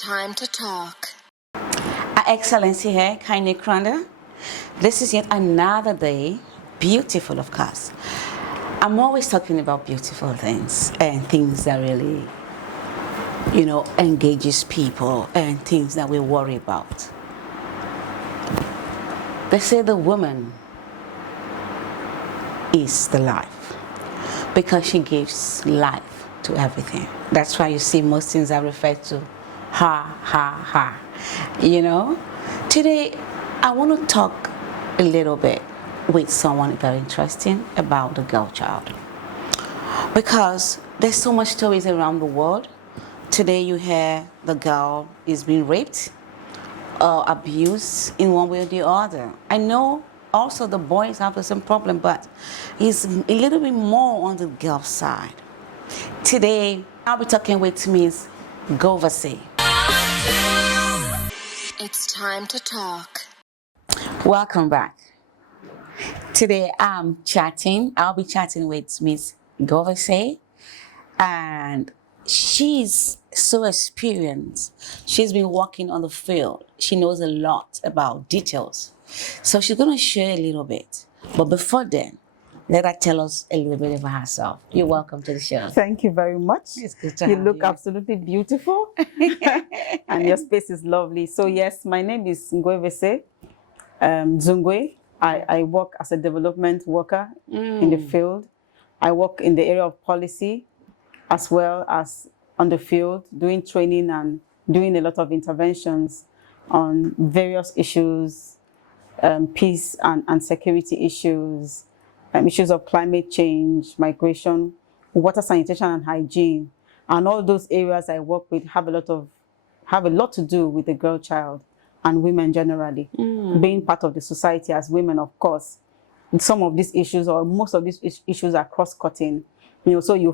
time to talk. Her Excellency here, Kaine Kranda. This is yet another day, beautiful of course. I'm always talking about beautiful things and things that really, engages people and things that we worry about. They say the woman is the life because she gives life to everything. That's why you see most things are referred to her. Today I want to talk a little bit with someone very interesting about the girl child, because there's so much stories around the world. Today you hear the girl is being raped or abused in one way or the other. I know also the boys have the same problem, but it's a little bit more on the girl side. Today I'll be talking with Miss Nguavese. It's time to talk. Welcome back. Today I'll be chatting with Miss Nguavese, and she's so experienced. She's been working on the field. She knows a lot about details. So she's going to share a little bit. But before then, let her tell us a little bit about herself. You're welcome to the show. Thank you very much. It's good to You have look you. absolutely beautiful and your space is lovely. So yes, my name is Nguavese Zungwe. I work as a development worker in the field. I work in the area of policy as well as on the field, doing training and doing a lot of interventions on various issues, peace and security issues, issues of climate change, migration, water sanitation and hygiene. And all those areas I work with have a lot to do with the girl child and women generally. Being part of the society as women, of course, some of these issues or most of these issues are cross-cutting. So you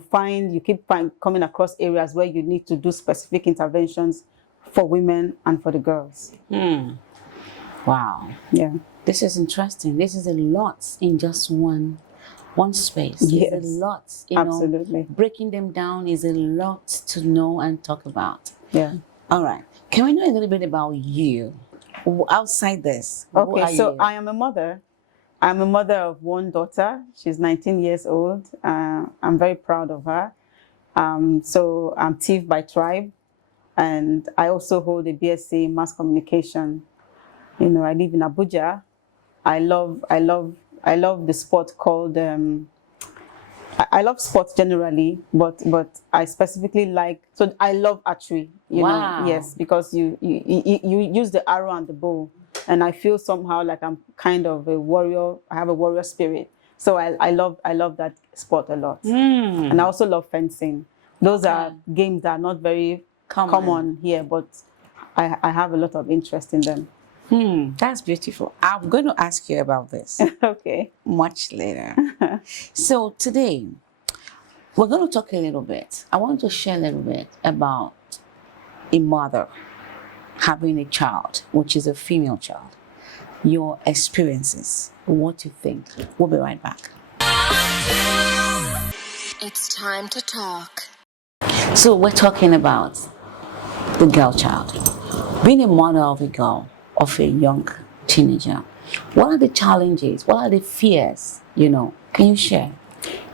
keep coming across areas where you need to do specific interventions for women and for the girls. Wow. Yeah. This is interesting. This is a lot in just one space. Yes. It's a lot. Absolutely. Breaking them down is a lot to know and talk about. Yeah. All right. Can we know a little bit about you outside this? Who Okay, are so you? I am a mother. I'm a mother of one daughter. She's 19 years old. I'm very proud of her. So I'm Tiv by tribe, and I also hold a BSc Mass Communication. I live in Abuja. I love the sport called. I love sports generally, but I specifically so I love archery. Wow. Yes, because you use the arrow and the bow, and I feel somehow like I'm kind of a warrior. I have a warrior spirit, so I love that sport a lot. And I also love fencing. Those are games that are not very common here, but I have a lot of interest in them. That's beautiful. I'm going to ask you about this Okay. much later. So today, we're going to talk a little bit. I want to share a little bit about a mother having a child, which is a female child. Your experiences, what you think. We'll be right back. It's time to talk. So we're talking about the girl child. Being a mother of a girl, of a young teenager. What are the challenges? What are the fears? Can you share?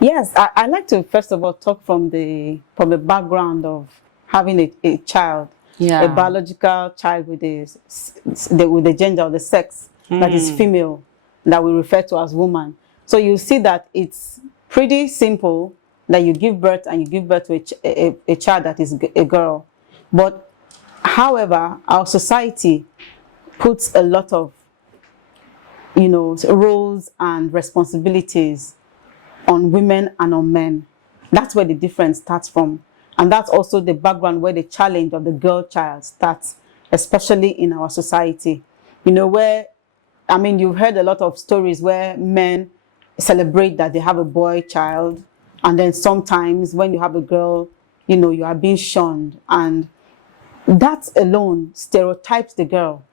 Yes, I like to first of all talk from the background of having a child, a biological child with the gender or the sex that is female, that we refer to as woman. So you see that it's pretty simple that you give birth to a child that is a girl. But however, our society puts a lot of roles and responsibilities on women and on men. That's where the difference starts from. And that's also the background where the challenge of the girl child starts, especially in our society. You've heard a lot of stories where men celebrate that they have a boy child, and then sometimes when you have a girl, you are being shunned. And that alone stereotypes the girl.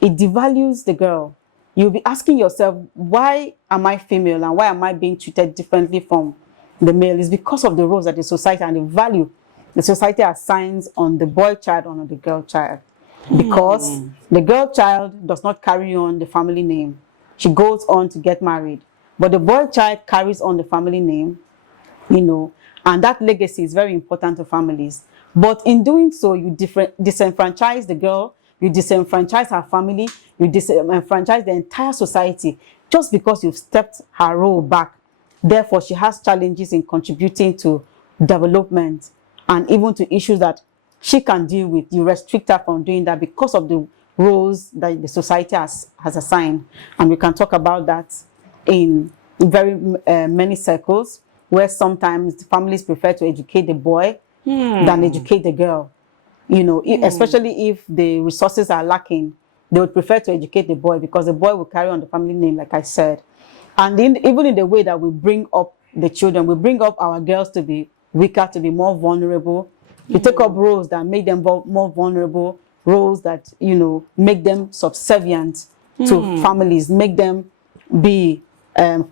It devalues the girl. You'll be asking yourself, why am I female and why am I being treated differently from the male? It's because of the roles that the society and the value the society assigns on the boy child or on the girl child, because the girl child does not carry on the family name. She goes on to get married. But the boy child carries on the family name, you know, and that legacy is very important to families. But in doing so, you disenfranchise the girl, you disenfranchise her family, you disenfranchise the entire society just because you've stepped her role back. Therefore, she has challenges in contributing to development and even to issues that she can deal with. You restrict her from doing that because of the roles that the society has assigned. And we can talk about that in very many circles, where sometimes the families prefer to educate the boy than educate the girl. You know, especially if the resources are lacking, they would prefer to educate the boy because the boy will carry on the family name, like I said. And even in the way that we bring up the children, we bring up our girls to be weaker, to be more vulnerable. We take up roles that make them more vulnerable, roles that, you know, make them subservient to families, make them be, carry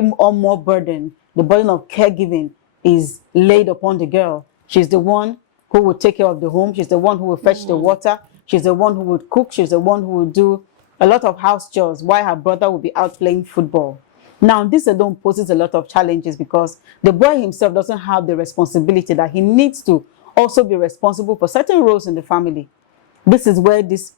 on more burden. The burden of caregiving is laid upon the girl. She's the one who will take care of the home. She's the one who will fetch the water. She's the one who would cook. She's the one who will do a lot of house chores while her brother will be out playing football. Now, this alone poses a lot of challenges because the boy himself doesn't have the responsibility that he needs to also be responsible for certain roles in the family. This is where this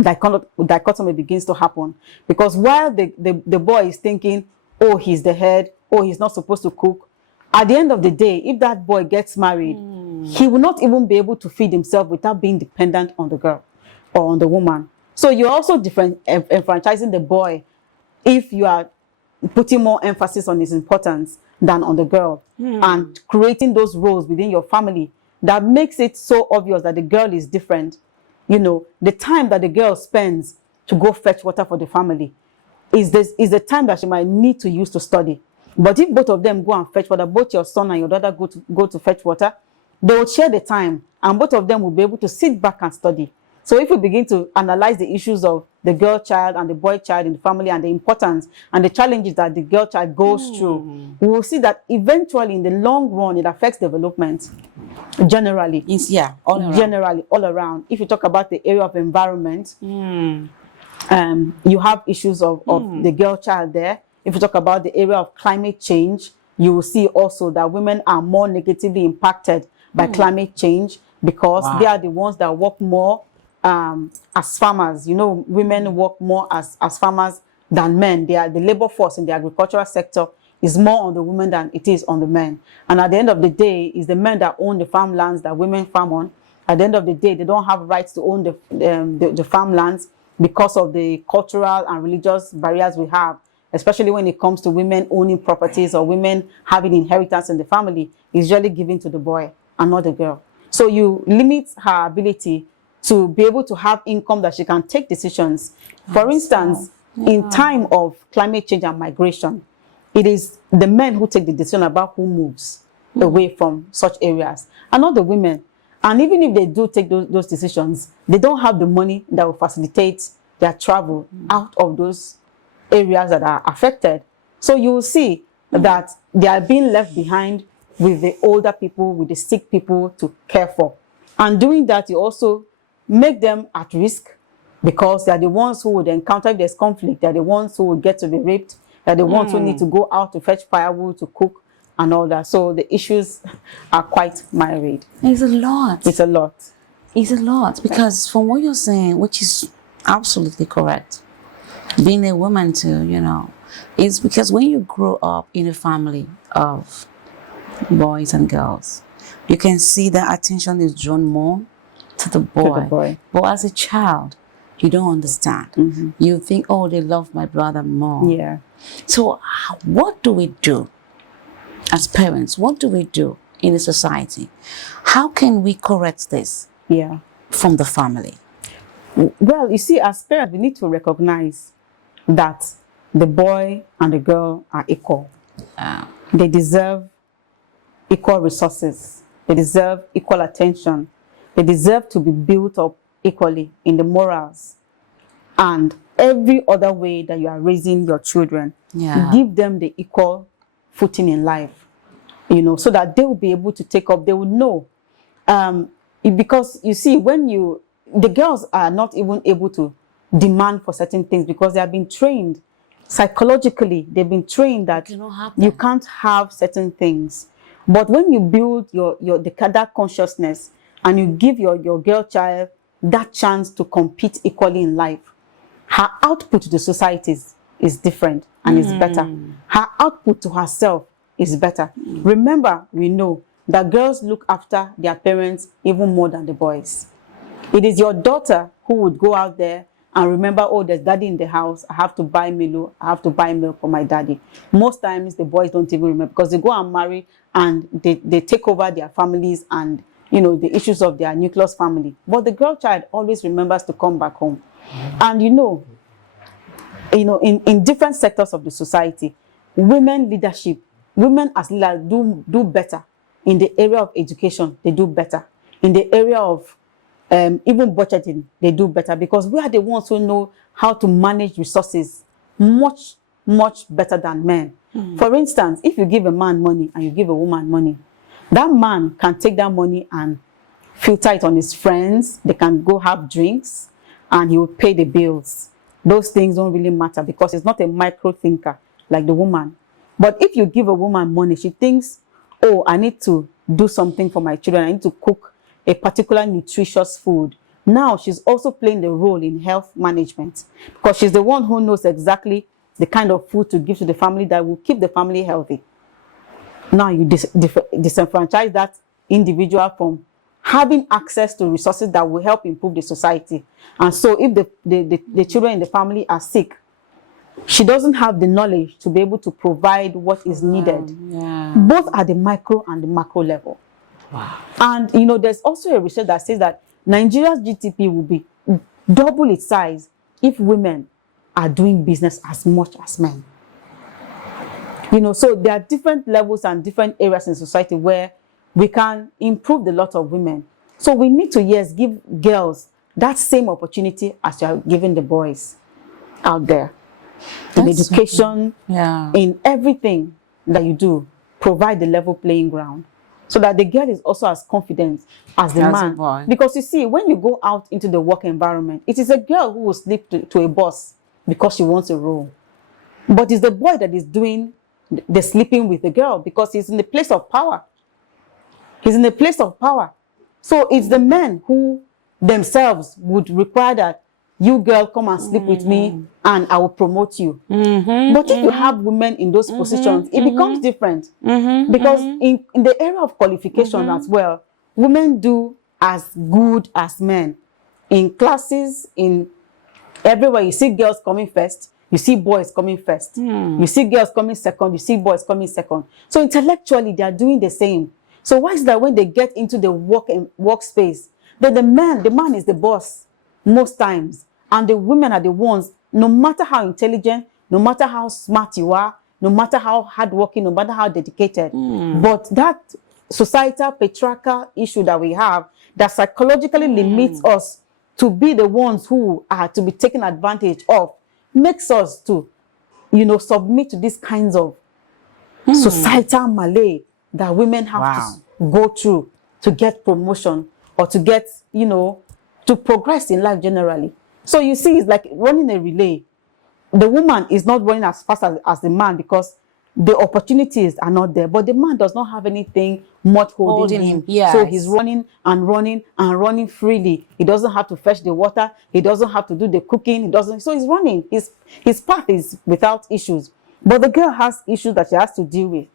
dichotomy begins to happen, because while the boy is thinking, oh, he's the head, oh, he's not supposed to cook, at the end of the day, if that boy gets married, he will not even be able to feed himself without being dependent on the girl or on the woman. So you're also enfranchising the boy if you are putting more emphasis on his importance than on the girl, and creating those roles within your family that makes it so obvious that the girl is different. You know, the time that the girl spends to go fetch water for the family is the time that she might need to use to study. But if both of them go and fetch water, both your son and your daughter go to fetch water, they will share the time and both of them will be able to sit back and study. So if we begin to analyze the issues of the girl child and the boy child in the family and the importance and the challenges that the girl child goes through, we will see that eventually in the long run, it affects development generally. All around. If you talk about the area of environment, you have issues of the girl child there. If you talk about the area of climate change, you will see also that women are more negatively impacted by climate change because they are the ones that work more as farmers. You know, women work more as farmers than men. They are the labor force in the agricultural sector is more on the women than it is on the men. And at the end of the day, it's the men that own the farmlands that women farm on. At the end of the day, they don't have rights to own the farmlands because of the cultural and religious barriers we have, especially when it comes to women owning properties or women having inheritance in the family. Is usually given to the boy and not the girl. So you limit her ability to be able to have income that she can take decisions. For instance, in time of climate change and migration, it is the men who take the decision about who moves away from such areas and not the women. And even if they do take those decisions, they don't have the money that will facilitate their travel out of those areas that are affected. So you will see that they are being left behind with the older people, with the sick people to care for. And doing that, you also make them at risk because they are the ones who would encounter if there's conflict. They are the ones who would get to be raped. They are the ones who need to go out to fetch firewood, to cook and all that. So the issues are quite myriad. It's a lot. It's a lot. It's a lot because from what you're saying, which is absolutely correct, being a woman too, you know, it's because when you grow up in a family of boys and girls, you can see that attention is drawn more to the boy. But as a child, you don't understand. You think, oh, they love my brother more. Yeah. So what do we do as parents? What do we do in a society? How can we correct this from the family? Well, you see, as parents, we need to recognize that the boy and the girl are equal. They deserve equal resources. They deserve equal attention. They deserve to be built up equally in the morals and every other way that you are raising your children. Give them the equal footing in life. so that they will be able to take up, they will know. Because you see, the girls are not even able to demand for certain things because they have been trained psychologically. They've been trained that you can't have certain things. But when you build that consciousness and you give your girl child that chance to compete equally in life, her output to the society is different and is better. Her output to herself is better. Remember, we know that girls look after their parents even more than the boys. It is your daughter who would go out there and remember, oh, there's daddy in the house. I have to buy Milo. I have to buy milk for my daddy. Most times the boys don't even remember because they go and marry and they take over their families and, the issues of their nucleus family. But the girl child always remembers to come back home. And in different sectors of the society, women leadership, women as leaders do better. In the area of education, they do better. In the area of even budgeting, they do better because we are the ones who know how to manage resources much, much better than men. For instance, if you give a man money and you give a woman money, that man can take that money and filter it on his friends. They can go have drinks and he will pay the bills. Those things don't really matter because it's not a micro thinker like the woman. But if you give a woman money, she thinks, oh, I need to do something for my children. I need to cook a particular nutritious food. Now she's also playing the role in health management because she's the one who knows exactly the kind of food to give to the family that will keep the family healthy. Now you disenfranchise that individual from having access to resources that will help improve the society. And so if the children in the family are sick, she doesn't have the knowledge to be able to provide what is needed. Both at the micro and the macro level. Wow. And there's also a research that says that Nigeria's GDP will be double its size if women are doing business as much as men. So there are different levels and different areas in society where we can improve the lot of women. So we need to, yes, give girls that same opportunity as you are giving the boys out there. In education, in everything that you do, provide the level playing ground so that the girl is also as confident as the man. Because you see, when you go out into the work environment, it is a girl who will sleep to a boss because she wants a role. But it's the boy that is doing the sleeping with the girl because he's in the place of power. He's in the place of power. So it's the men who themselves would require that you girl come and sleep with me and I will promote you. But if you have women in those positions, it becomes different. Because in the area of qualification as well, women do as good as men. In classes, in everywhere, you see girls coming first, you see boys coming first. You see girls coming second, you see boys coming second. So intellectually, they are doing the same. So why is that when they get into the workspace, then the man is the boss most times, and the women are the ones, no matter how intelligent, no matter how smart you are, no matter how hardworking, no matter how dedicated. But that societal patriarchal issue that we have that psychologically limits us to be the ones who are to be taken advantage of makes us to, submit to these kinds of societal malay that women have to go through to get promotion or to get, to progress in life generally. So you see, it's like running a relay. The woman is not running as fast as the man because the opportunities are not there. But the man does not have anything much holding him. Yes. So he's running and running and running freely. He doesn't have to fetch the water. He doesn't have to do the cooking. So he's running. His path is without issues. But the girl has issues that she has to deal with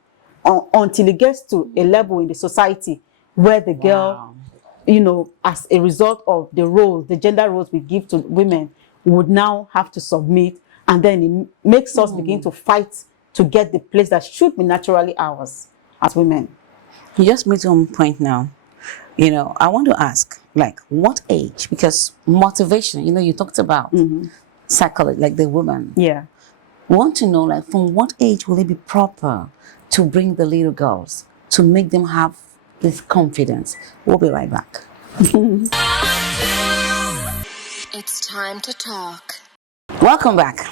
until it gets to a level in the society where the girl, as a result of the gender roles we give to women, would now have to submit. And then it makes us begin to fight to get the place that should be naturally ours as women. You just made one point now. I want to ask, what age? Because motivation, you talked about psychology, like the woman. Yeah. Want to know, from what age will it be proper to bring the little girls, to make them have this confidence? We'll be right back. It's time to talk. Welcome back.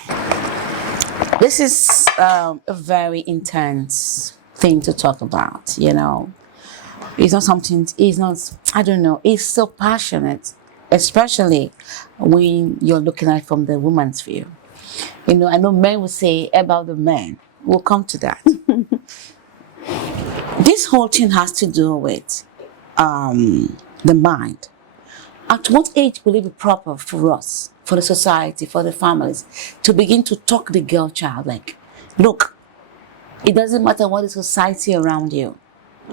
This is a very intense thing to talk about, you know. It's not something, it's not, I don't know, it's so passionate, especially when you're looking at it from the woman's view. You know, I know men will say about the men. We'll come to that. This whole thing has to do with the mind. At what age will it be proper for us, for the society, for the families, to begin to talk the girl child like, look, it doesn't matter what the society around you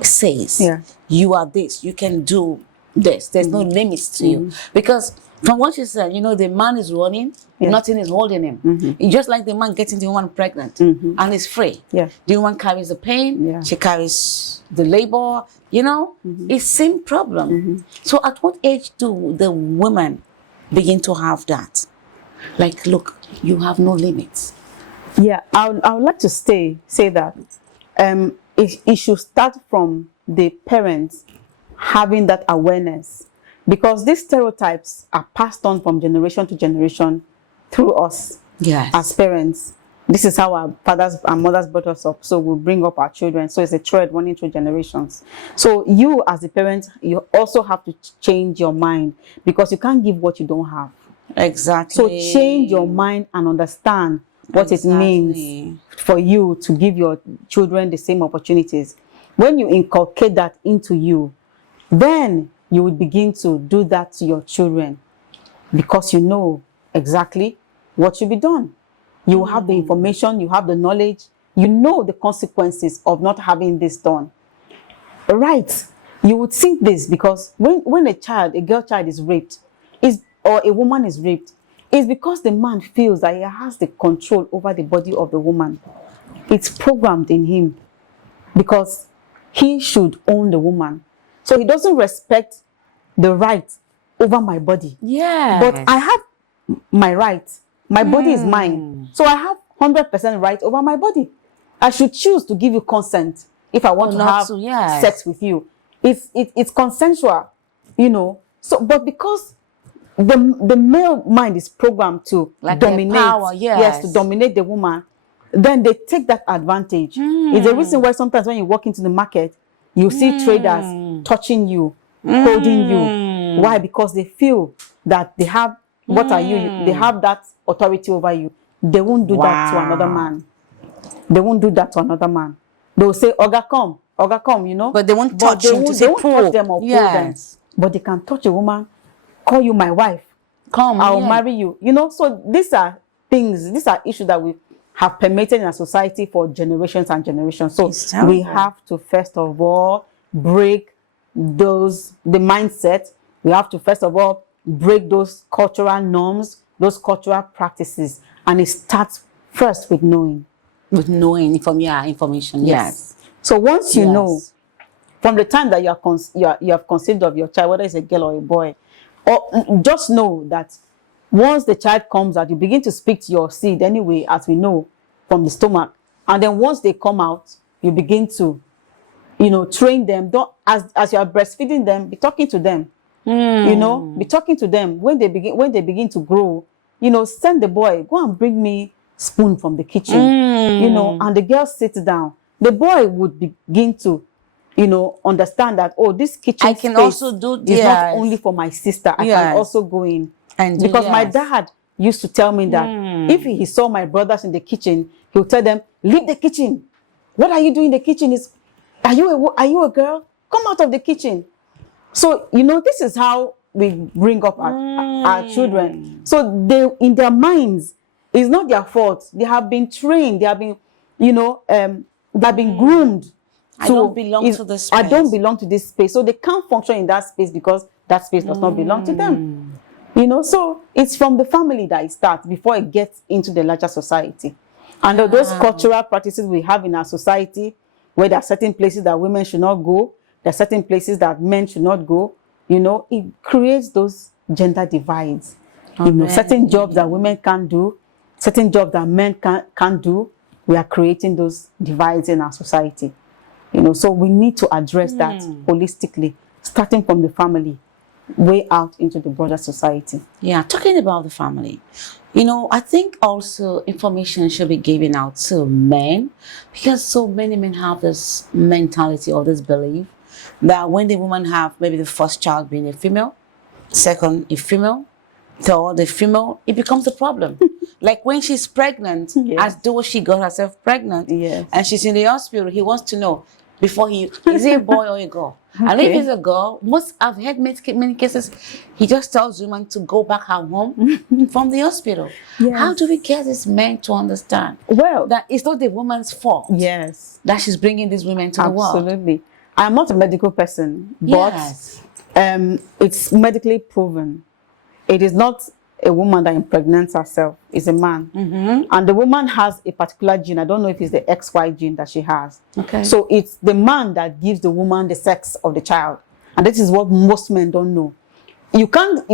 says. Yeah. You are this, you can do this. There's no limits to you. Because from what you said, you know, the man is running, nothing is holding him. It's just like the man getting the woman pregnant and it's free. Yeah. The woman carries the pain, she carries the labor, you know, it's same problem. So at what age do the women begin to have that? Like, look, you have no limits. Yeah, I would like to say that it should start from the parents having that awareness, because these stereotypes are passed on from generation to generation through us as parents. This is how our fathers and mothers brought us up, so we bring up our children. So it's a thread running through generations. So you as a parent, you also have to change your mind, because you can't give what you don't have. Exactly. So change your mind and understand what it means for you to give your children the same opportunities. When you inculcate that into you, then you will begin to do that to your children, because you know exactly what should be done. You have the information, you have the knowledge, you know the consequences of not having this done. Right. You would think this, because when a girl child is raped, or a woman is raped, it's because the man feels that he has the control over the body of the woman. It's programmed in him, because he should own the woman. So he doesn't respect the right over my body. Yeah. But I have my right. My body is mine. So I have 100% right over my body. I should choose to give you consent if I want to have sex with you. It's consensual, you know. So, but because the male mind is programmed to dominate, power, to dominate the woman, then they take that advantage. It's the reason why sometimes when you walk into the market, you see traders touching you, holding you. Why? Because they feel that they have, what are you? They have that authority over you. They won't do that to another man. They won't do that to another man. They will say, Oga, come, you know. But they won't touch them to say, they won't touch them or pull them. But they can touch a woman, call you my wife. Come, I'll marry you. You know, so these are things, these are issues that we have permeated in our society for generations and generations. So we have to first of all break the mindset. We have to first of all break those cultural norms, those cultural practices. And it starts first with knowing. With knowing information. Yes. So once you know, from the time that you have conceived of your child, whether it's a girl or a boy, or just know that once the child comes out, you begin to speak to your seed anyway, as we know, from the stomach. And then once they come out, you begin to, you know, train them. Don't, as you are breastfeeding them, be talking to them. You know, be talking to them. When they begin to grow, you know, send the boy, go and bring me spoon from the kitchen. You know, and the girl sits down. The boy would begin to, you know, understand that, oh, this kitchen space also do is not only for my sister. I can also go in. And because my dad used to tell me that if he saw my brothers in the kitchen, he would tell them, leave the kitchen. What are you doing in the kitchen? Are you a girl? Come out of the kitchen. So, you know, this is how we bring up our children. So they, in their minds, it's not their fault. They have been trained. They have been, you know, they've been groomed. I don't belong to this space. I don't belong to this space. So they can't function in that space because that space does not belong to them. You know, so it's from the family that it starts before it gets into the larger society. And those cultural practices we have in our society, where there are certain places that women should not go, there are certain places that men should not go, you know, it creates those gender divides. You know, certain jobs that women can't do, certain jobs that men can't do, we are creating those divides in our society. You know, so we need to address that holistically, starting from the family. way out into the broader society. Yeah, talking about the family, you know, I think also information should be given out to men, because so many men have this mentality or this belief that when the woman have maybe the first child being a female, second a female, third a female, it becomes a problem. Like when she's pregnant, Yes. as though she got herself pregnant, Yes. and she's in the hospital, he wants to know before is it a boy or a girl? And if Okay. it's a girl, I've had many cases, he just tells women to go back her home from the hospital. Yes. How do we get these men to understand Well, that it's not the woman's fault yes, that she's bringing these women to the world? absolutely. I'm not a medical person, but Yes. it's medically proven. It is not a woman that impregnates herself, it's a man. And the woman has a particular gene. I don't know if it's the XY gene that she has. Okay. So it's the man that gives the woman the sex of the child. And this is what most men don't know. You can't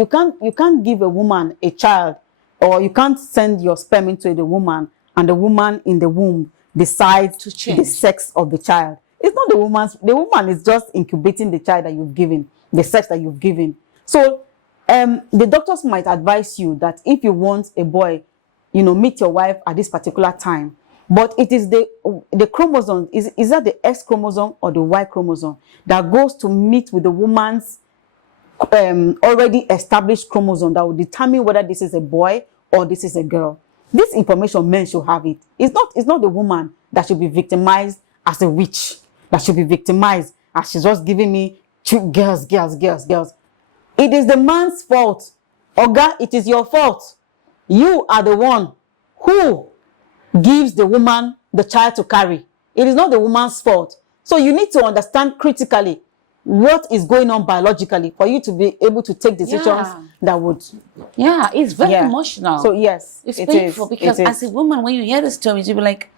give a woman a child, or you can't send your sperm into the woman and the woman in the womb decides To change. the sex of the child. It's not the woman is just incubating the child that you've given, the sex that you've given. So the doctors might advise you that if you want a boy, you know, meet your wife at this particular time. But it is the chromosome, is that the X chromosome or the Y chromosome that goes to meet with the woman's already established chromosome that will determine whether this is a boy or this is a girl. This information, men should have it. It's not the woman that should be victimized as a witch, that should be victimized as she's just giving me girls. It is the man's fault. Oga, it is your fault. You are the one who gives the woman the child to carry. It is not the woman's fault. So you need to understand critically what is going on biologically for you to be able to take decisions Yeah. that would. Yeah, it's very Yeah. emotional. So yes, It's it painful is. because It as a is. woman, when you hear the stories, you'll be like,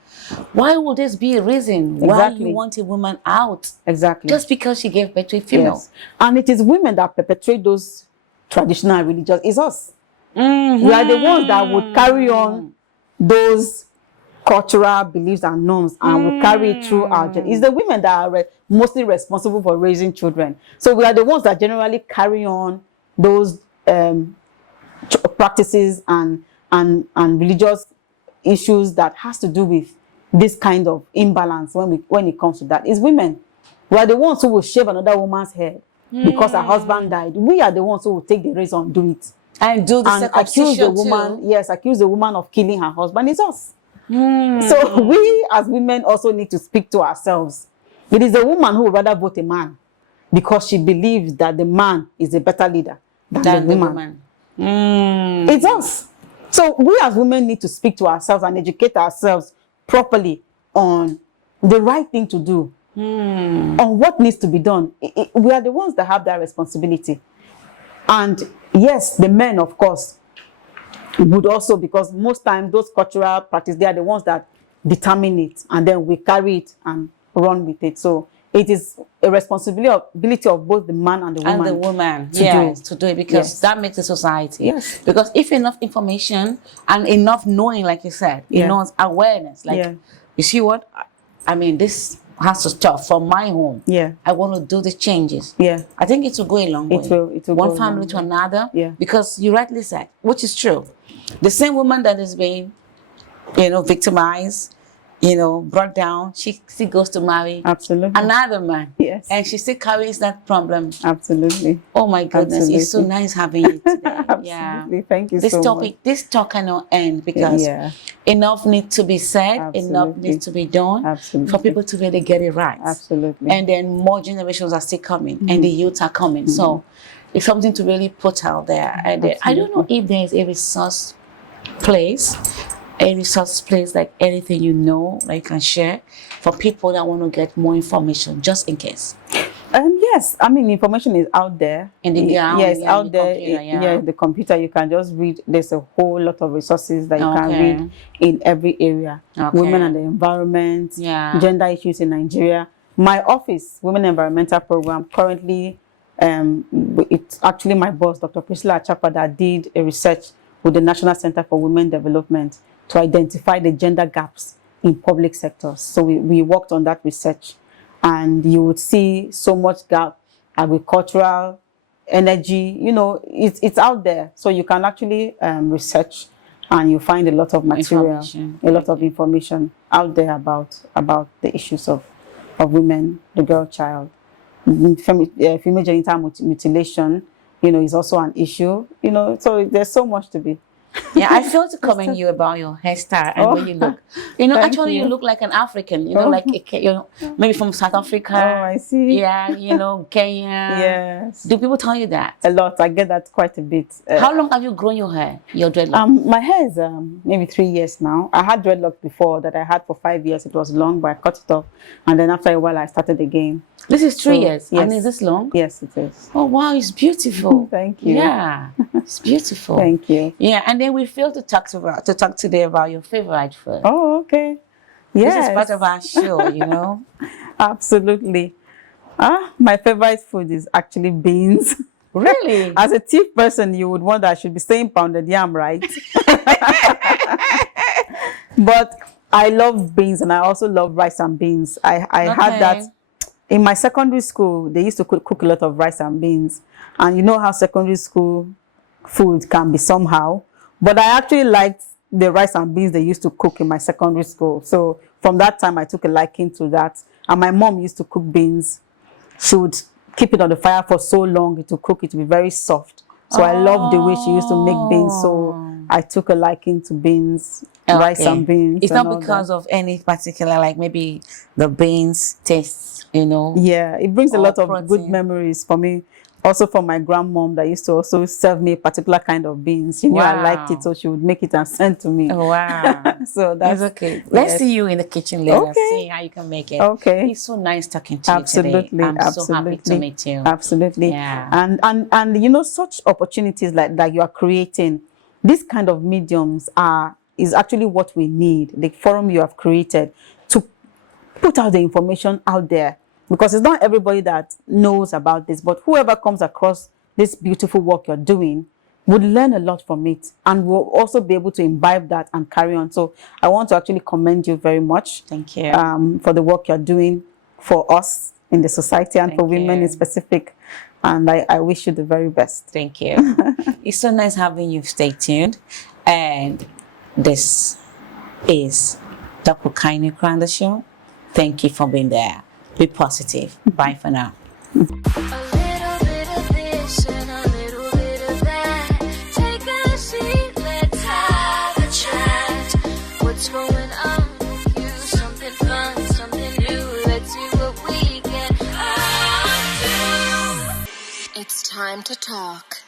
why would this be a reason why Exactly. you want a woman out? Exactly. Just because she gave birth to a female. Yes. And it is women that perpetrate those traditional religions. It's us. We are the ones that would carry on those cultural beliefs and norms and will carry it through our gen. It's the women that are mostly responsible for raising children. So we are the ones that generally carry on those practices and religious issues that has to do with this kind of imbalance when it comes to that. It's women. We are the ones who will shave another woman's head because her husband died. We are the ones who will take the razor and do it. And do the And accuse the circumcision woman, too. yes, accuse the woman of killing her husband. It's us. So we as women also need to speak to ourselves. It is the woman who would rather vote a man because she believes that the man is a better leader than the woman. It's us. So we as women need to speak to ourselves and educate ourselves properly on the right thing to do, on what needs to be done. We are the ones that have that responsibility. And yes, the men, of course, would also, because most times those cultural practices, they are the ones that determine it, and then we carry it and run with it. So it is a responsibility of both the man and the woman. To do it, because Yes. that makes a society. Yes. Because if enough information and enough knowing, like you said, Yeah. enough awareness, like Yeah. you see what I mean, this has to stop from my home. Yeah. I want to do the changes. Yeah. I think it will go a long way. It will go One a family long to way. another. Yeah. Because you rightly said, which is true. The same woman that is being, victimized, brought down, she still goes to marry Absolutely. another man. Yes. And she still carries that problem. Absolutely. Oh my goodness, it's so Absolutely. nice having you today. Absolutely. Thank you This so topic, much. this talk cannot end because Yeah. enough needs to be said, enough Absolutely. needs to be done Absolutely. for people to really get it right. Absolutely. And then more generations are still coming, and the youth are coming. So it's something to really put out there. And I don't know if there's a resource place like anything that you can share for people that want to get more information, just in case. Yes, I mean, information is out there. Yes, yeah, out in the there. computer, yeah. The computer, you can just read. There's a whole lot of resources that you can Okay. read in every area. Okay. Women and the environment, Yeah. gender issues in Nigeria. My office, Women Environmental Program, currently, it's actually my boss, Dr. Priscilla Achapa, that did a research with the National Center for Women Development to identify the gender gaps in public sectors. So we worked on that research, and you would see so much gap: agricultural, energy. You know, it's out there, so you can actually research, and you find a lot of material, a lot of information out there about the issues of women, the girl child. Female genital mutilation, you know, is also an issue. You know, so there's so much to be. Yeah, I feel to comment you about your hairstyle and the way you look. You know, actually, you look like an African. You know, like you know, maybe from South Africa. Oh, I see. Yeah, you know, Kenya. Yes. Do people tell you that? A lot. I get that quite a bit. How long have you grown your hair? Your dreadlock? My hair is maybe 3 years now. I had dreadlock before that I had for 5 years. It was long, but I cut it off, and then after a while, I started again. This is 3 years. Yes. And is this long? Yes, it is. Oh wow, it's beautiful. Thank you. Yeah, it's beautiful. Thank you. Yeah, and then we feel to talk today about your favorite food. Oh, okay. Yes. This is part of our show, you know. Absolutely. My favorite food is actually beans. Really? As a thief person, you would wonder I should be saying pounded yam, right? But I love beans, and I also love rice and beans. I had that in my secondary school. They used to cook a lot of rice and beans, and you know how secondary school food can be somehow. But I actually liked the rice and beans they used to cook in my secondary school. So from that time, I took a liking to that. And my mom used to cook beans. She would keep it on the fire for so long to cook it to be very soft. So I loved the way she used to make beans. So I took a liking to beans, rice and beans. It's not because of any particular, like maybe the beans taste, you know? Yeah, it brings a lot of protein. good memories for me. Also for my grandmom that used to also serve me a particular kind of beans. She knew I liked it, so she would make it and send to me. Oh, wow. So that's okay. Let's see you in the kitchen later. Okay. See how you can make it. Okay. It's so nice talking to you Absolutely. today. I'm so happy to meet you. Absolutely. Yeah. And you know, such opportunities like that you are creating, these kind of mediums is actually what we need. The forum you have created to put out the information out there. Because it's not everybody that knows about this, but whoever comes across this beautiful work you're doing would learn a lot from it, and will also be able to imbibe that and carry on. So I want to actually commend you very much. Thank you. For the work you're doing for us in the society and for women in specific. And I wish you the very best. Thank you. It's so nice having you. Stay tuned. And this is Dr. Kaine Kranda Show. Thank you for being there. Be positive. Bye for now. A little bit of this and a little bit of that. Take a seat, let's have a chat. What's going on with you? Something fun, something new. Let's see what we can do. It's time to talk.